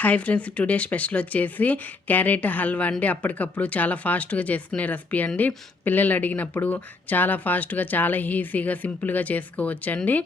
Hi friends today special వచ్చేసి carrot halwa అండి. అప్పటికప్పుడు చాలా ఫాస్ట్గా చేసుకునే రెసిపీ అండి. పిల్లలు అడిగినప్పుడు చాలా ఫాస్ట్గా చాలా ఈజీగా సింపుల్గా చేసుకోవచ్చు అండి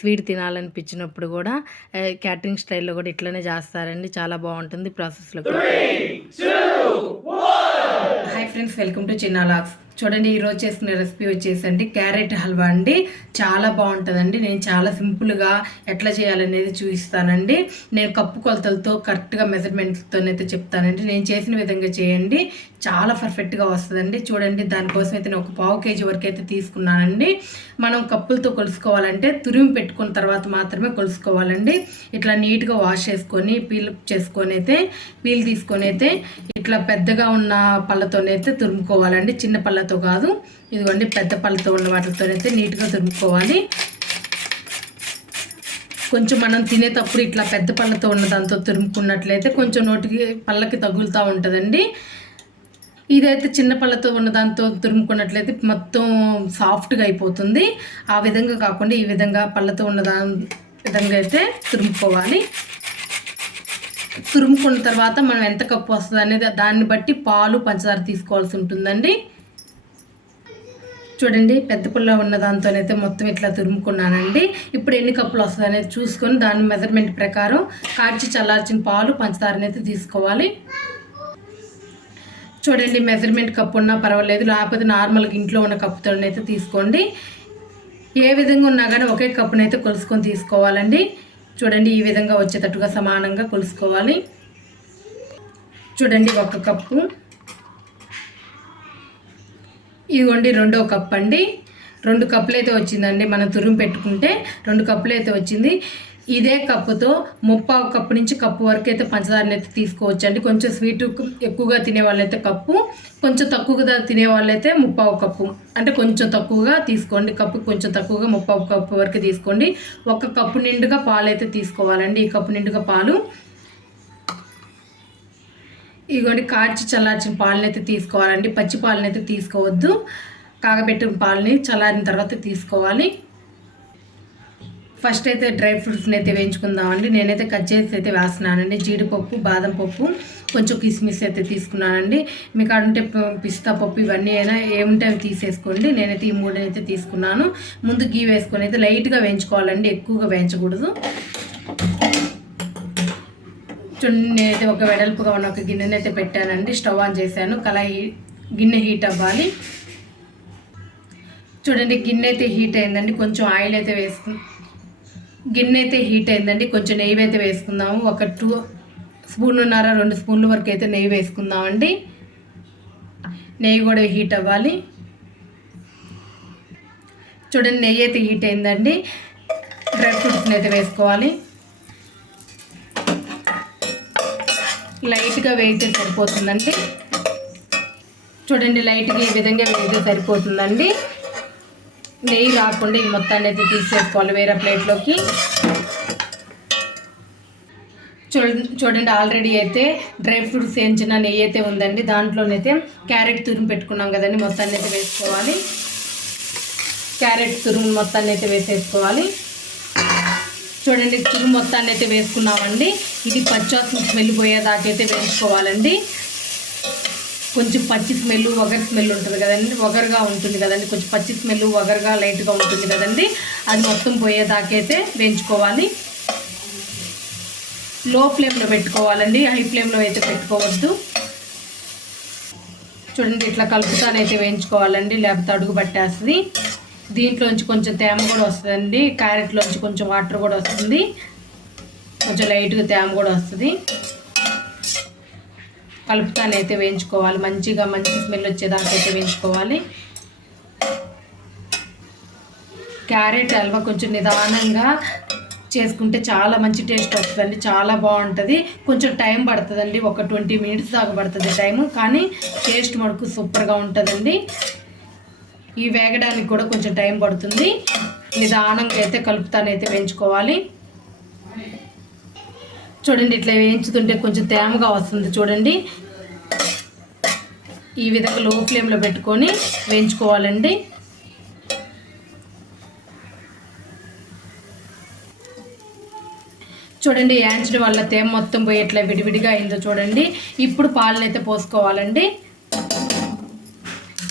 స్వీట్ తినాలనిపించినప్పుడు కూడా క్యాటరింగ్ స్టైల్లో కూడా ఇట్లనే చేస్తారండి. చాలా బాగుంటుంది ప్రాసెస్లో హాయ్ ఫ్రెండ్స్ వెల్కమ్ టు చిన్న లాక్స్ చూడండి ఈరోజు చేసుకునే రెసిపీ వచ్చేసండి క్యారెట్ హల్వా అండి. చాలా బాగుంటుందండి. నేను చాలా సింపుల్గా ఎట్లా చేయాలనేది చూపిస్తానండి. నేను కప్పు కొలతలతో కరెక్ట్గా మెజర్మెంట్తోనైతే చెప్తానండి. నేను చేసిన విధంగా చేయండి. చాలా పర్ఫెక్ట్గా వస్తుందండి. చూడండి దానికోసం అయితే నేను ఒక పావు కేజీ వరకు అయితే తీసుకున్నానండి. మనం కప్పులతో కొలుసుకోవాలంటే తురిమి పెట్టుకున్న తర్వాత మాత్రమే కొలుసుకోవాలండి. ఇట్లా నీట్గా వాష్ చేసుకొని పీల్ చేసుకొని అయితే పీల్ తీసుకొని అయితే ఇట్లా పెద్దగా ఉన్న పళ్ళతోనైతే తురుముకోవాలండి. చిన్న పళ్ళతో కాదు. ఇదిగోండి పెద్ద పళ్ళతో ఉన్న వాటితోనైతే నీట్గా తురుముకోవాలి. కొంచెం మనం తినేటప్పుడు ఇట్లా పెద్ద పళ్ళతో ఉన్న దాంతో తురుముకున్నట్లయితే కొంచెం నోటికి పళ్ళకి తగులుతూ ఉంటుందండి. ఇదైతే చిన్న పళ్ళతో ఉన్న దాంతో తురుముకున్నట్లయితే మొత్తం సాఫ్ట్గా అయిపోతుంది. ఆ విధంగా కాకుండా ఈ విధంగా పళ్ళతో ఉన్న దా విధంగా అయితే తురుముకోవాలి. తురుముకున్న తర్వాత మనం ఎంత కప్పు వస్తుంది అనేది దాన్ని బట్టి పాలు పంచదార తీసుకోవాల్సి ఉంటుందండి. చూడండి పెద్ద పుల్ల ఉన్న దాంతోనైతే మొత్తం ఇట్లా తురుముకున్నానండి. ఇప్పుడు ఎన్ని కప్పులు వస్తుంది అనేది చూసుకొని దాని మెజర్మెంట్ ప్రకారం కాచి చల్లార్చిన పాలు పంచదారనైతే తీసుకోవాలి. చూడండి మెజర్మెంట్ కప్పు ఉన్నా పర్వాలేదు. లేకపోతే నార్మల్గా ఇంట్లో ఉన్న కప్పుతోనైతే తీసుకోండి. ఏ విధంగా ఉన్నా కానీ ఒకే కప్పునైతే కొలుసుకొని తీసుకోవాలండి. చూడండి ఈ విధంగా వచ్చేటట్టుగా సమానంగా కొలుసుకోవాలి. చూడండి ఒక కప్పు. ఇదిగోండి రెండో కప్ అండి. రెండు కప్పులు అయితే వచ్చిందండి. మనం తురుము పెట్టుకుంటే రెండు కప్పులు అయితే వచ్చింది. ఇదే కప్పుతో ముప్పావు కప్పు నుంచి కప్పు వరకు అయితే పంచదారని అయితే తీసుకోవచ్చు అండి కొంచెం స్వీట్ ఎక్కువగా తినే వాళ్ళైతే కప్పు కొంచెం తక్కువగా తినే వాళ్ళైతే ముప్పావు కప్పు. అంటే కొంచెం తక్కువగా తీసుకోండి. కప్పు కొంచెం తక్కువగా ముప్పావు కప్పు వరకు తీసుకోండి. ఒక కప్పు నిండుగా పాలు అయితే తీసుకోవాలండి. ఈ కప్పు నిండుగా పాలు ఇదిగోండి కాచి చల్లార్చిన పాలను అయితే తీసుకోవాలండి. పచ్చి పాలను అయితే తీసుకోవద్దు. కాగబెట్టిన పాలని చల్లారిన తర్వాత తీసుకోవాలి. ఫస్ట్ అయితే డ్రై ఫ్రూట్స్ని అయితే వేయించుకుందామండి. నేనైతే కట్ చేసి అయితే వేస్తున్నానండి. జీడిపప్పు బాదం పప్పు కొంచెం కిస్మిస్ అయితే తీసుకున్నానండి. మీకు అంటే పిస్తా పప్పు ఇవన్నీ అయినా ఏముంటే అవి తీసేసుకోండి. నేనైతే ఈ మూడనైతే తీసుకున్నాను. ముందు గీ వేసుకొని అయితే లైట్గా వేయించుకోవాలండి. ఎక్కువగా వేయించకూడదు. నేనైతే ఒక వెడల్పుగా ఉన్న ఒక గిన్నెని అయితే పెట్టానండి. స్టవ్ ఆన్ చేశాను. కళాయి గిన్నె హీట్ అవ్వాలి. చూడండి గిన్నె అయితే హీట్ అయిందండి. కొంచెం ఆయిల్ అయితే వేసుకు గిన్నె అయితే హీట్ అయిందండి. కొంచెం నెయ్యి అయితే వేసుకుందాము. ఒక టూ స్పూన్ ఉన్నారా రెండు స్పూన్ల వరకు అయితే నెయ్యి వేసుకుందామండి. నెయ్యి కూడా హీట్ అవ్వాలి. చూడండి నెయ్యి అయితే హీట్ అయిందండి. డ్రై ఫ్రూట్స్ని అయితే వేసుకోవాలి. లైట్గా వేయితే సరిపోతుందండి. చూడండి లైట్గా ఈ విధంగా వేయితే సరిపోతుందండి. నెయ్యి రాకుండా ఈ మొత్తాన్ని అయితే తీసేసుకోవాలి వేరే ప్లేట్లోకి. చూడండి చూడండి ఆల్రెడీ అయితే డ్రై ఫ్రూట్స్ వేయించిన నెయ్యి అయితే ఉందండి. దాంట్లోనైతే క్యారెట్ తురుము పెట్టుకున్నాం కదండి మొత్తాన్ని అయితే వేసుకోవాలి. క్యారెట్ తురుము మొత్తాన్ని అయితే వేసేసుకోవాలి. చూడండి తురుము మొత్తాన్ని అయితే వేసుకున్నామండి. ఇది పచ్చాసు స్మెల్ పోయేదాకైతే వేసుకోవాలండి. కొంచెం పచ్చి స్మెల్ వగర్ స్మెల్ ఉంటుంది కదండి. వగరుగా ఉంటుంది కదండి. కొంచెం పచ్చి స్మెల్ వగరుగా లైట్గా ఉంటుంది కదండి. అది మొత్తం పోయేదాకైతే వేయించుకోవాలి. లో ఫ్లేమ్లో పెట్టుకోవాలండి. హై ఫ్లేమ్లో అయితే పెట్టుకోవద్దు. చూడండి ఇట్లా కలుపుతానైతే వేయించుకోవాలండి. లేకపోతే అడుగు పట్టేస్తుంది. దీంట్లోంచి కొంచెం తేమ కూడా వస్తుందండి. క్యారెట్లోంచి కొంచెం వాటర్ కూడా వస్తుంది. కొంచెం లైట్గా తేమ కూడా వస్తుంది. కలుపుతానైతే వేయించుకోవాలి. మంచిగా మంచి స్మెల్ వచ్చేదాకా అయితే వేయించుకోవాలి. క్యారెట్ హల్వా కొంచెం నిదానంగా చేసుకుంటే చాలా మంచి టేస్ట్ వస్తుందండి. చాలా బాగుంటుంది. కొంచెం టైం పడుతుందండి. ఒక ట్వంటీ మినిట్స్ దాకా పడుతుంది టైం కానీ టేస్ట్ మటుకు సూపర్గా ఉంటుందండి. ఈ వేగడానికి కూడా కొంచెం టైం పడుతుంది. నిదానంగా అయితే కలుపుతానైతే వేయించుకోవాలి. చూడండి ఇట్లా వేయించుతుంటే కొంచెం తేమగా వస్తుంది చూడండి. ఈ విధంగా లో ఫ్లేమ్లో పెట్టుకొని వేయించుకోవాలండి. చూడండి యాంచడం వల్ల తేమ మొత్తం పోయి ఎట్లా విడివిడిగా అయిందో చూడండి. ఇప్పుడు పాలనైతే పోసుకోవాలండి.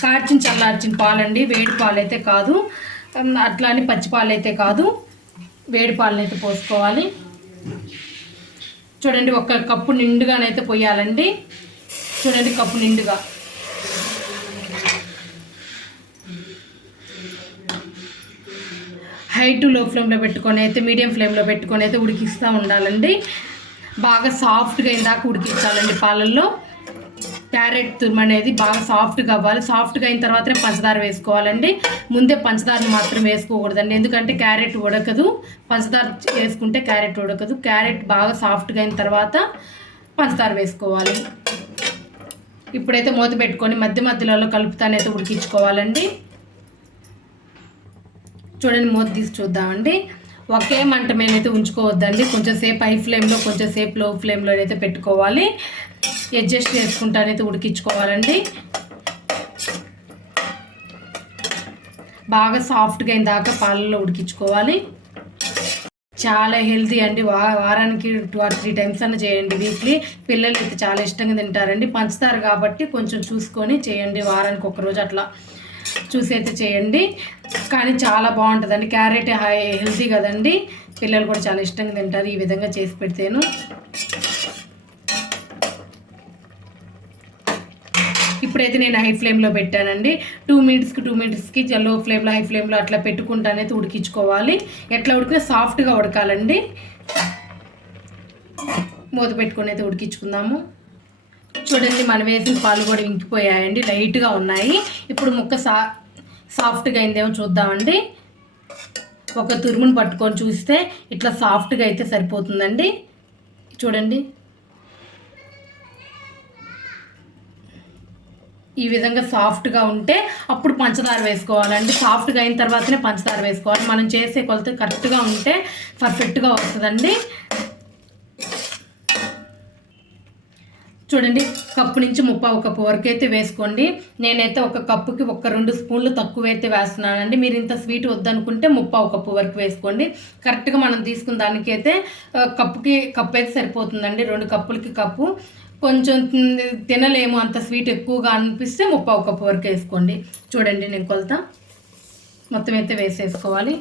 కాచిన చల్లార్చిన పాలండి వేడి పాలు అయితే కాదు అట్లానే అట్లా అని పచ్చి పాలు అయితే కాదు. వేడి పాలను అయితే పోసుకోవాలి. చూడండి ఒక కప్పు నిండుగానైతే పోయాలండి. చూడండి కప్పు నిండుగా. హై టు లో ఫ్లేమ్లో పెట్టుకొని అయితే మీడియం ఫ్లేమ్లో పెట్టుకొని అయితే ఉడికిస్తూ ఉండాలండి. బాగా సాఫ్ట్గా ఇందాక ఉడికించాలండి పాలల్లో. క్యారెట్ తురుము అనేది బాగా సాఫ్ట్గా అవ్వాలి. సాఫ్ట్గా అయిన తర్వాతనే పంచదార వేసుకోవాలండి. ముందే పంచదారను మాత్రం వేసుకోకూడదండి. ఎందుకంటే క్యారెట్ ఉడకదు. పంచదార వేసుకుంటే క్యారెట్ ఉడకదు. క్యారెట్ బాగా సాఫ్ట్గా అయిన తర్వాత పంచదార వేసుకోవాలి. ఇప్పుడైతే మూత పెట్టుకొని మధ్య మధ్యలో కలుపుతానైతే ఉడికించుకోవాలండి. చూడండి మూత తీసి చూద్దామండి. ఒకే మంట మేమైతే ఉంచుకోవద్దండి. కొంచెం సేపు హై ఫ్లేమ్లో కొంచెం సేపు లో ఫ్లేమ్లో అయితే పెట్టుకోవాలి. అడ్జస్ట్ చేసుకుంటానైతే ఉడికించుకోవాలండి. బాగా సాఫ్ట్గా అయిన దాకా పాలలో ఉడికించుకోవాలి. చాలా హెల్తీ అండి. వా వారానికి టూ ఆర్ త్రీ టైమ్స్ అన్న చేయండి వీక్లీ పిల్లలు అయితే చాలా ఇష్టంగా తింటారండి. పంచుతారు కాబట్టి కొంచెం చూసుకొని చేయండి. వారానికి ఒక రోజు అట్లా చూసి అయితే చేయండి. కానీ చాలా బాగుంటుందండి. క్యారెట్ హై హెల్తీ కదండి. పిల్లలు కూడా చాలా ఇష్టంగా తింటారు. ఈ విధంగా చేసి పెడితేను. ఇప్పుడైతే నేను హై ఫ్లేమ్లో పెట్టానండి. టూ మినిట్స్కి టూ మినిట్స్కి లో ఫ్లేమ్లో హై ఫ్లేమ్లో అట్లా పెట్టుకుంటానైతే ఉడికించుకోవాలి. ఎట్లా ఉడికినా సాఫ్ట్గా ఉడకాలండి. మూత పెట్టుకొని అయితే ఉడికించుకుందాము. చూడండి మనం వేసిన పాలు కూడా ఇంకిపోయాయండి లైట్గా ఉన్నాయి. ఇప్పుడు ముక్క సా సాఫ్ట్గా అయిందేమో చూద్దామండి. ఒక తురుమును పట్టుకొని చూస్తే ఇట్లా సాఫ్ట్గా అయితే సరిపోతుందండి. చూడండి. ఈ విధంగా సాఫ్ట్గా ఉంటే అప్పుడు పంచదార వేసుకోవాలండి సాఫ్ట్గా అయిన తర్వాతనే పంచదార వేసుకోవాలి. మనం చేసే కొలత కరెక్ట్గా ఉంటే పర్ఫెక్ట్గా వస్తుందండి. చూడండి కప్పు నుంచి ముప్పావు కప్పు వరకు అయితే వేసుకోండి. నేనైతే ఒక కప్పుకి ఒక రెండు స్పూన్లు తక్కువ అయితే వేస్తున్నానండి. మీరు ఇంత స్వీట్ వద్దనుకుంటే ముప్పావు కప్పు వరకు వేసుకోండి. కరెక్ట్గా మనం తీసుకున్న దానికైతే కప్పుకి కప్పు అయితే సరిపోతుందండి. రెండు కప్పులకి కప్పు. కొంచెం తినలేము అంత స్వీట్ ఎక్కువగా అనిపిస్తే ముప్పావు కప్పు వరకు వేసుకోండి. చూడండి నేను కొలత. మొత్తం అయితే వేసేసుకోవాలి.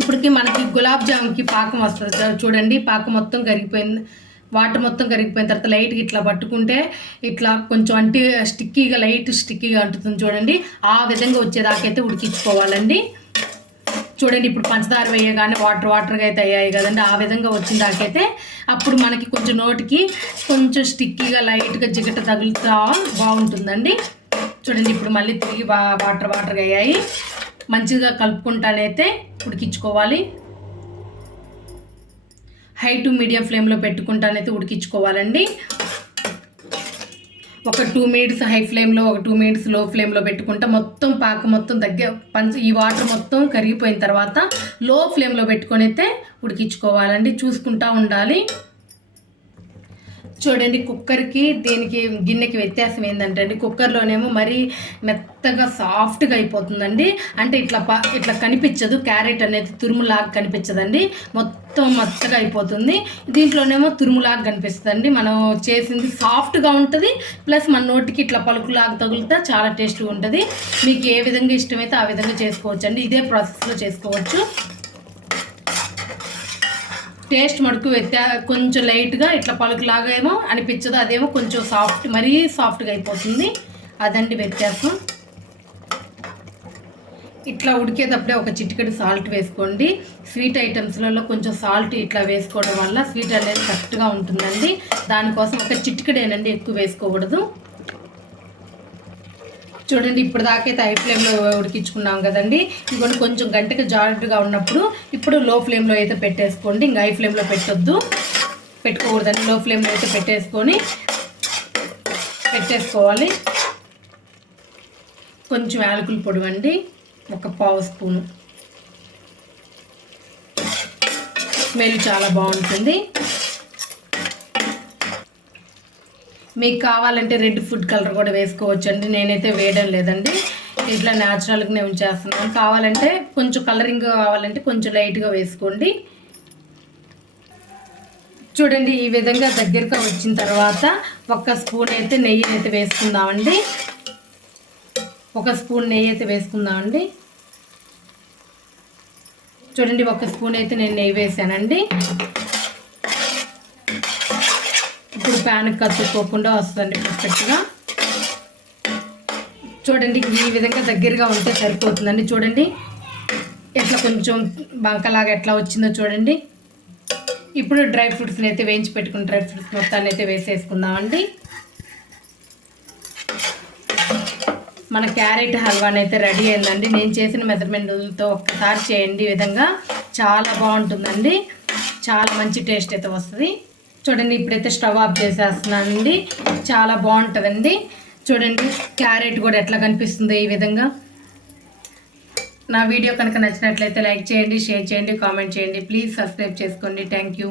ఇప్పటికి మనకి గులాబ్ జామున్కి పాకం వస్తుంది చూడండి పాకం మొత్తం కరిగిపోయింది. వాటర్ మొత్తం కరిగిపోయిన తర్వాత లైట్గా ఇట్లా పట్టుకుంటే ఇట్లా కొంచెం అంటి స్టిక్కీగా లైట్ స్టిక్కీగా అంటుతుంది చూడండి. ఆ విధంగా వచ్చేదాకైతే ఉడికించుకోవాలండి. చూడండి ఇప్పుడు పంచదార వేయగానే వాటర్ వాటర్గా అయితే అయ్యాయి కదండి. ఆ విధంగా వచ్చిన దాకైతే అప్పుడు మనకి కొంచెం నోటికి కొంచెం స్టిక్కీగా లైట్గా జిగట తగులుతా బాగుంటుందండి. చూడండి ఇప్పుడు మళ్ళీ తిరిగి వా వాటర్ వాటర్గా అయ్యాయి. మంచిగా కలుపుకుంటానైతే ఉడికించుకోవాలి. హై టు మీడియం ఫ్లేమ్లో పెట్టుకుంటానైతే ఉడికించుకోవాలండి. ఒక టూ మినిట్స్ హై ఫ్లేమ్లో ఒక టూ మినిట్స్లో ఫ్లేమ్లో పెట్టుకుంటా మొత్తం పాక మొత్తం దగ్గర పంచ ఈ వాటర్ మొత్తం కరిగిపోయిన తర్వాత లో ఫ్లేమ్లో పెట్టుకొని అయితే ఉడికించుకోవాలండి. చూసుకుంటా ఉండాలి. చూడండి కుక్కర్కి దీనికి గిన్నెకి వ్యత్యాసం ఏంటంటే అండి కుక్కర్లోనేమో మరీ మెత్తగా సాఫ్ట్గా అయిపోతుందండి. అంటే ఇట్లా ప ఇట్లా కనిపించదు క్యారెట్ అనేది తురుములాగా కనిపించదండి. మొత్తం మెత్తగా అయిపోతుంది. దీంట్లోనేమో తురుములాగా కనిపిస్తుందండి. మనం చేసింది సాఫ్ట్గా ఉంటుంది ప్లస్ మన నోటికి ఇట్లా పలుకులాగా తగులుతా చాలా టేస్ట్గా ఉంటుంది. మీకు ఏ విధంగా ఇష్టమైతే ఆ విధంగా చేసుకోవచ్చు అండి ఇదే ప్రాసెస్లో చేసుకోవచ్చు. టేస్ట్ మటుకు వ్యత్యా కొంచెం లైట్గా ఇట్లా పలుకులాగా ఏమో అనిపించదు అదేమో కొంచెం సాఫ్ట్ మరీ సాఫ్ట్గా అయిపోతుంది. అదండి వ్యత్యాసం. ఇట్లా ఉడికేటప్పుడే ఒక చిటికెడు సాల్ట్ వేసుకోండి. స్వీట్ ఐటమ్స్లలో కొంచెం సాల్ట్ ఇట్లా వేసుకోవడం వల్ల స్వీట్ అనేది కరెక్ట్గా ఉంటుందండి. దానికోసం ఒక చిటికెడేనండి ఎక్కువ వేసుకోకూడదు. చూడండి ఇప్పుడు దాకైతే హై ఫ్లేమ్లో ఉడికించుకున్నాం కదండి. ఇంకొని కొంచెం గంటకి జారుగా ఉన్నప్పుడు ఇప్పుడు లో ఫ్లేమ్లో అయితే పెట్టేసుకోండి. ఇంకా హై ఫ్లేమ్లో పెట్టొద్దు. పెట్టుకోకూడదండి. లో ఫ్లేమ్లో అయితే పెట్టేసుకొని పెట్టేసుకోవాలి. కొంచెం యాలకుల పొడివండి ఒక పావు స్పూను. స్మెల్ చాలా బాగుంటుంది. మీకు కావాలంటే రెడ్ ఫుడ్ కలర్ కూడా వేసుకోవచ్చు అండి నేనైతే వేయడం లేదండి. ఇట్లా న్యాచురల్గానే ఉంచేస్తున్నాను. కావాలంటే కొంచెం కలరింగ్ కావాలంటే కొంచెం లైట్గా వేసుకోండి. చూడండి ఈ విధంగా దగ్గరగా వచ్చిన తర్వాత ఒక స్పూన్ అయితే నెయ్యి అయితే వేసుకుందామండి. ఒక స్పూన్ నెయ్యి అయితే వేసుకుందామండి. చూడండి ఒక స్పూన్ అయితే నేను నెయ్యి వేసానండి. ఇప్పుడు ప్యాన్ కత్తుకోకుండా వస్తుంది పర్ఫెక్ట్గా చూడండి ఈ విధంగా దగ్గరగా ఉంటే సరిపోతుందండి. చూడండి ఎట్లా కొంచెం బంకలాగా ఎట్లా వచ్చిందో చూడండి. ఇప్పుడు డ్రై ఫ్రూట్స్ని అయితే వేయించి పెట్టుకున్న డ్రై ఫ్రూట్స్ మొత్తాన్ని అయితే వేసేసుకుందామండి. మన క్యారెట్ హల్వాని అయితే రెడీ అయిందండి. నేను చేసిన మెజర్మెంట్లతో ఒక్కసారి చేయండి ఈ విధంగా. చాలా బాగుంటుందండి. చాలా మంచి టేస్ట్ అయితే వస్తుంది. చూడండి ఇప్పుడైతే స్టవ్ ఆఫ్ చేసేస్తున్నానండి. చాలా బాగుంటుందండి. చూడండి క్యారెట్ కూడా ఎట్లా కనిపిస్తుంది ఈ విధంగా. నా వీడియో కనుక నచ్చినట్లయితే లైక్ చేయండి షేర్ చేయండి కామెంట్ చేయండి. ప్లీజ్ సబ్స్క్రైబ్ చేసుకోండి. Thank you.